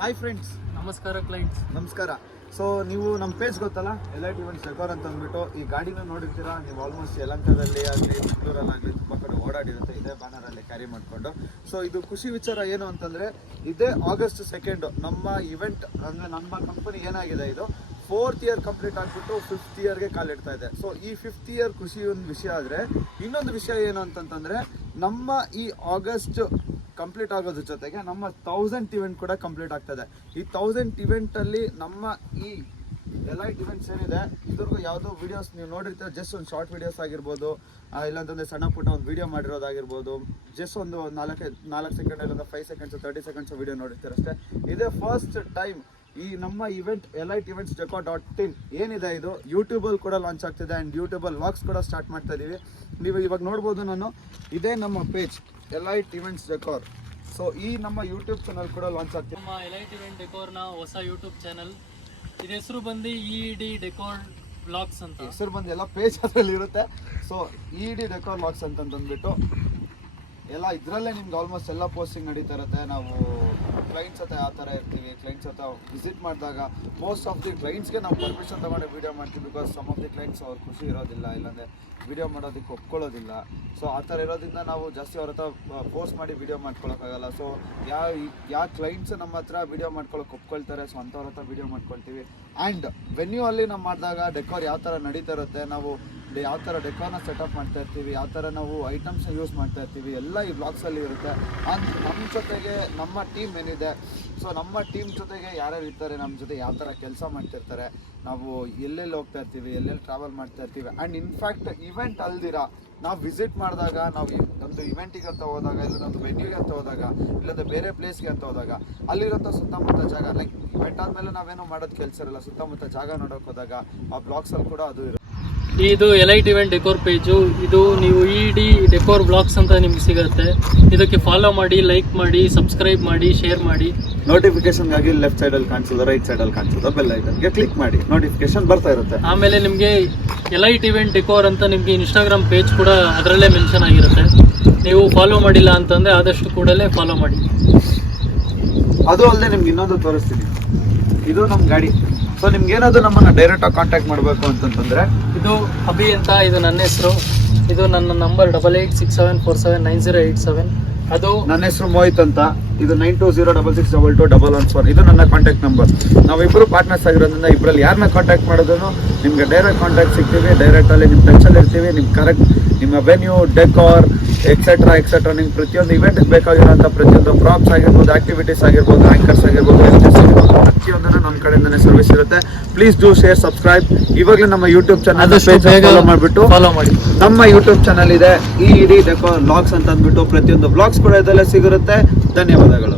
Hi friends, ನಮಸ್ಕಾರ clients. ನಮಸ್ಕಾರ. So ನೀವು ನಮ್ಮ ಪೇಜ್ ಗೊತ್ತಲ್ಲ, ಎಲೈಟ್ ಇವೆಂಟ್ಸ್ ಡೆಕೋರ್ ಅಂತ ಅಂದ್ಬಿಟ್ಟು ಈ ಗಾಡಿನ ನೋಡಿರ್ತೀರಾ ನೀವು. ಆಲ್ಮೋಸ್ಟ್ ಯಲಹಂಕದಲ್ಲಿ ಆಗಲಿ ಬೆಂಗಳೂರಲ್ಲಾಗಲಿ ತುಂಬ ಕಡೆ ಓಡಾಡಿರುತ್ತೆ ಇದೇ ಬ್ಯಾನರಲ್ಲಿ ಕ್ಯಾರಿ ಮಾಡಿಕೊಂಡು. ಸೊ ಇದು ಖುಷಿ ವಿಚಾರ ಏನು ಅಂತಂದರೆ, ಇದೇ August 2 ನಮ್ಮ ಇವೆಂಟ್ ಅಂದರೆ ನಮ್ಮ ಕಂಪನಿ ಏನಾಗಿದೆ, ಇದು 4th ಇಯರ್ ಕಂಪ್ಲೀಟ್ ಆಗಿಬಿಟ್ಟು 5th ಇಯರ್ಗೆ ಕಾಲಿಡ್ತಾ ಇದೆ. ಸೊ ಈ 5th ಇಯರ್ ಖುಷಿ ಒಂದು ವಿಷಯ ಆದರೆ, ಇನ್ನೊಂದು ವಿಷಯ ಏನು ಅಂತಂತಂದರೆ, ನಮ್ಮ ಈ ಆಗಸ್ಟ್ ಕಂಪ್ಲೀಟ್ ಆಗೋದ್ರ ಜೊತೆಗೆ ನಮ್ಮ 1000th ಇವೆಂಟ್ ಕೂಡ ಕಂಪ್ಲೀಟ್ ಆಗ್ತದೆ. ಈ 1000th ಇವೆಂಟಲ್ಲಿ ನಮ್ಮ ಈ ಎಲೈಟ್ ಇವೆಂಟ್ಸ್ ಏನಿದೆ ಇದ್ರಿಗೂ ಯಾವುದೋ ವೀಡಿಯೋಸ್ ನೀವು ನೋಡಿರ್ತೀರ, ಜಸ್ಟ್ ಒಂದು ಶಾರ್ಟ್ ವೀಡಿಯೋಸ್ ಆಗಿರ್ಬೋದು, ಇಲ್ಲಾಂತಂದರೆ ಸಣ್ಣ ಪುಟ್ಟ ಒಂದು ವೀಡಿಯೋ ಮಾಡಿರೋದಾಗಿರ್ಬೋದು, ಜಸ್ಟ್ ಒಂದು 4 ಸೆಕೆಂಡ್ ಇಲ್ಲಾಂದ್ರೆ 5 ಸೆಕೆಂಡ್ಸ್ 30 ಸೆಕೆಂಡ್ಸ್ ವೀಡಿಯೋ ನೋಡಿರ್ತೀರ ಅಷ್ಟೇ. ಇದೇ ಫಸ್ಟ್ ಟೈಮ್ ಈ ನಮ್ಮ ಇವೆಂಟ್ ಎಲೈಟ್ ಇವೆಂಟ್ಸ್ ಡೆಕೋರ್.in ಏನಿದೆ ಇದು ಯೂಟ್ಯೂಬಲ್ಲಿ ಕೂಡ ಲಾಂಚ್ ಆಗ್ತಿದೆ ಆ್ಯಂಡ್ ಯೂಟ್ಯೂಬಲ್ಲಿ ವ್ಲಾಗ್ಸ್ ಕೂಡ ಸ್ಟಾರ್ಟ್ ಮಾಡ್ತಾ ಇದ್ದೀವಿ. ನೀವು ಇವಾಗ ನೋಡ್ಬೋದು, ಇದೇ ನಮ್ಮ page elite events decor. So ಈ ನಮ್ಮ ಯೂಟ್ಯೂಬ್ ಚಾನಲ್ ಕೂಡ ಲಾಂಚ್ ಆಗ್ತಿದೆ. ನಮ್ಮ ಎಲೈಟ್ ಇವೆಂಟ್ ಡೆಕೋರ್ನ ಹೊಸ ಯೂಟ್ಯೂಬ್ ಚಾನಲ್, ಇದ್ರ ಹೆಸರು ಬಂದು ED ಡೆಕೋರ್ ವ್ಲಾಗ್ಸ್ ಅಂತ. ಹೆಸರು ಬಂದು ಎಲ್ಲ ಪೇಜ್ ಅದರಲ್ಲಿ ಇರುತ್ತೆ. ಸೊ ED ಡೆಕೋರ್ ವ್ಲಾಗ್ಸ್ ಅಂತಂದ್ಬಿಟ್ಟು ಎಲ್ಲ ಇದರಲ್ಲೇ ನಿಮ್ಗೆ ಆಲ್ಮೋಸ್ಟ್ ಎಲ್ಲ ಪೋಸ್ಟಿಂಗ್ ನಡೀತಾ ಇರುತ್ತೆ. ನಾವು ಕ್ಲೈಂಟ್ಸ್ ಹತ್ರ ಯಾವ ಥರ ಇರ್ತೀವಿ, ಕ್ಲೈಂಟ್ಸ್ ಹತ್ರ ವಿಸಿಟ್ ಮಾಡಿದಾಗ ಮೋಸ್ಟ್ ಆಫ್ ದಿ ಕ್ಲೈಂಟ್ಸ್ಗೆ ನಾವು ಪರ್ಮಿಷನ್ ತೊಗೊಂಡು ವೀಡಿಯೋ ಮಾಡ್ತೀವಿ. Because some of the clients ಅವ್ರು ಖುಷಿ ಇರೋದಿಲ್ಲ, ಇಲ್ಲಾಂದರೆ ವೀಡಿಯೋ ಮಾಡೋದಕ್ಕೆ ಒಪ್ಕೊಳ್ಳೋದಿಲ್ಲ. ಸೊ ಆ ಥರ ಇರೋದ್ರಿಂದ ನಾವು ಜಾಸ್ತಿ ಅವ್ರ ಹತ್ರ ಫೋರ್ಸ್ ಮಾಡಿ ವೀಡಿಯೋ ಮಾಡ್ಕೊಳಕ್ಕಾಗಲ್ಲ. ಸೊ ಯಾವ ಕ್ಲೈಂಟ್ಸ್ ನಮ್ಮ ಹತ್ರ ವೀಡಿಯೋ ಮಾಡ್ಕೊಳಕ್ಕೆ ಒಪ್ಕೊಳ್ತಾರೆ, ಸೊ ಅಂಥವ್ರ ಹತ್ರ ವೀಡಿಯೋ ಮಾಡ್ಕೊಳ್ತೀವಿ. ಆ್ಯಂಡ್ ವೆನ್ಯೂ ಅಲ್ಲಿ ನಾವು ಮಾಡಿದಾಗ ಡೆಕೋರ್ ಯಾವ ಥರ ನಡೀತಾ ಇರುತ್ತೆ, ನಾವು ಯಾವ ಥರ ಡೆಕೋರ್ನ ಸೆಟಪ್ ಮಾಡ್ತಾ ಇರ್ತೀವಿ, ಯಾವ ಥರ ನಾವು ಐಟಮ್ಸ್ನ ಯೂಸ್ ಮಾಡ್ತಾ ಇರ್ತೀವಿ, ಎಲ್ಲ ಈ ಬ್ಲಾಗ್ಸಲ್ಲಿ ಇರುತ್ತೆ. ಆ್ಯಂಡ್ ನಮ್ಮ ಜೊತೆಗೆ ನಮ್ಮ ಟೀಮ್ ಏನಿದೆ, ಸೊ ನಮ್ಮ ಟೀಮ್ ಜೊತೆಗೆ ಯಾರ್ಯಾರು ಇರ್ತಾರೆ, ನಮ್ಮ ಜೊತೆ ಯಾವ ಥರ ಕೆಲಸ ಮಾಡ್ತಿರ್ತಾರೆ, ನಾವು ಎಲ್ಲೆಲ್ಲಿ ಹೋಗ್ತಾ ಇರ್ತೀವಿ, ಎಲ್ಲೆಲ್ಲಿ ಟ್ರಾವೆಲ್ ಮಾಡ್ತಾ ಇರ್ತೀವಿ. ಆ್ಯಂಡ್ ಇನ್ಫ್ಯಾಕ್ಟ್ ಇವೆಂಟ್ ಅಲ್ದಿರ ನಾವು ವಿಸಿಟ್ ಮಾಡಿದಾಗ, ನಾವು ಒಂದು ಇವೆಂಟಿಗೆ ಅಂತ ಹೋದಾಗ, ಇಲ್ಲೊಂದು ವೆನ್ಯೂಗೆ ಅಂತ ಹೋದಾಗ, ಇಲ್ಲಂದ್ರೆ ಬೇರೆ ಪ್ಲೇಸ್ಗೆ ಅಂತ ಹೋದಾಗ, ಅಲ್ಲಿರೋಂಥ ಸುತ್ತಮುತ್ತ ಜಾಗ, ಲೈಕ್ ಇವೆಂಟ್ ಆದಮೇಲೆ ನಾವೇನೋ ಮಾಡೋದು ಕೆಲಸ ಇರಲ್ಲ, ಸುತ್ತಮುತ್ತ ಜಾಗ ನೋಡೋಕೆ ಹೋದಾಗ ಆ ಬ್ಲಾಗ್ಸಲ್ಲಿ ಕೂಡ ಅದು ಇರುತ್ತೆ. ಇದು ಎಲೈಟ್ ಇವೆಂಟ್ ಡೆಕೋರ್ ಪೇಜು. ಇದು ನೀವು ED ಡೆಕೋರ್ ಬ್ಲಾಗ್ಸ್ ಅಂತ ನಿಮ್ಗೆ ಸಿಗುತ್ತೆ. ಇದಕ್ಕೆ ಫಾಲೋ ಮಾಡಿ, ಲೈಕ್ ಮಾಡಿ, ಸಬ್ಸ್ಕ್ರೈಬ್ ಮಾಡಿ, ಶೇರ್ ಮಾಡಿ. ನೋಟಿಫಿಕೇಶನ್ಗಾಗಿ ಲೆಫ್ಟ್ ಸೈಡಲ್ಲಿ ಕಾಣಿಸೋದು, ರೈಟ್ ಸೈಡಲ್ಲಿ ಕಾಣಿಸೋದು ಬೆಲ್ ಐಕನ್ಗೆ ಕ್ಲಿಕ್ ಮಾಡಿ, ನೋಟಿಫಿಕೇಶನ್ ಬರ್ತಾ ಇರುತ್ತೆ. ಆಮೇಲೆ ನಿಮಗೆ ಎಲೈಟ್ ಇವೆಂಟ್ ಡೆಕೋರ್ ಅಂತ ನಿಮಗೆ ಇನ್ಸ್ಟಾಗ್ರಾಮ್ ಪೇಜ್ ಕೂಡ ಅದರಲ್ಲೇ ಮೆನ್ಷನ್ ಆಗಿರುತ್ತೆ. ನೀವು ಫಾಲೋ ಮಾಡಿಲ್ಲ ಅಂತಂದರೆ ಆದಷ್ಟು ಕೂಡಲೇ ಫಾಲೋ ಮಾಡಿ. ಅದು ಅಲ್ಲದೆ ನಿಮ್ಗೆ ಇನ್ನೊಂದು ತೋರಿಸ್ತೀನಿ, ಇದು ನಮ್ಮ ಗಾಡಿ. ಸೊ ನಿಮ್ಗೆ ಏನಾದರೂ ನಮ್ಮನ್ನು ಡೈರೆಕ್ಟಾಗಿ ಕಾಂಟ್ಯಾಕ್ಟ್ ಮಾಡಬೇಕು ಅಂತಂತಂದರೆ, ಇದು ಅಭಿ ಅಂತ, ಇದು ನನ್ನ ಹೆಸರು. ಇದು ನನ್ನ ನಂಬರ್ 8867479087. ಅದು ನನ್ನ ಹೆಸರು ಮೋಹಿತ್ ಅಂತ. ಇದು 9206622114. ಇದು ನನ್ನ ಕಾಂಟ್ಯಾಕ್ಟ್ ನಂಬರ್. ನಾವಿಬ್ಬರು ಪಾರ್ಟ್ನರ್ಸ್ ಆಗಿರೋದ್ರಿಂದ ಇಬ್ಬರಲ್ಲಿ ಯಾರನ್ನ ಕಾಂಟ್ಯಾಕ್ಟ್ ಮಾಡೋದನ್ನು ನಿಮ್ಗೆ ಡೈರೆಕ್ಟ್ ಕಾಂಟ್ಯಾಕ್ಟ್ ಸಿಗ್ತೀವಿ. ಡೈರೆಕ್ಟಲ್ಲಿ ನಿಮ್ಮ ಟಚಲ್ಲಿ ಇರ್ತೀವಿ. ನಿಮ್ಮ ಕರೆಕ್ಟ್ ನಿಮ್ಮ ವೆನ್ಯೂ, ಡೆಕೋರ್ ಎಕ್ಸೆಟ್ರಾ ನಿಮ್ಗೆ ಪ್ರತಿಯೊಂದು ಇವೆಂಟ್ಗೆ ಬೇಕಾಗಿರೋಂಥ ಪ್ರತಿಯೊಂದು ಪ್ರಾಪ್ಸ್ ಆಗಿರ್ಬೋದು, ಆಕ್ಟಿವಿಟೀಸ್ ಆಗಿರ್ಬೋದು, ಆಂಕರ್ಸ್ ಆಗಿರ್ಬೋದು, ಪ್ರತಿಯೊಂದನ್ನು ನಮ್ಮ ಕಡೆಯಿಂದನೇ ಸರ್ವಿಸ್ ಇರುತ್ತೆ. Please do share, subscribe. ಇವಾಗಲೇ ನಮ್ಮ ಯೂಟ್ಯೂಬ್ ಚಾನಲ್ ಫಾಲೋ ಮಾಡಿಬಿಟ್ಟು ಫಾಲೋ ಮಾಡಿ. ನಮ್ಮ ಯೂಟ್ಯೂಬ್ ಚಾನಲ್ ಇದೆ ED ಡೆಕೋರ್ ವ್ಲಾಗ್ಸ್ ಅಂತ ಅಂದ್ಬಿಟ್ಟು ಪ್ರತಿಯೊಂದು ವ್ಲಾಗ್ಸ್ ಕೂಡ ಇದೆಲ್ಲ ಸಿಗುತ್ತೆ. ಧನ್ಯವಾದಗಳು.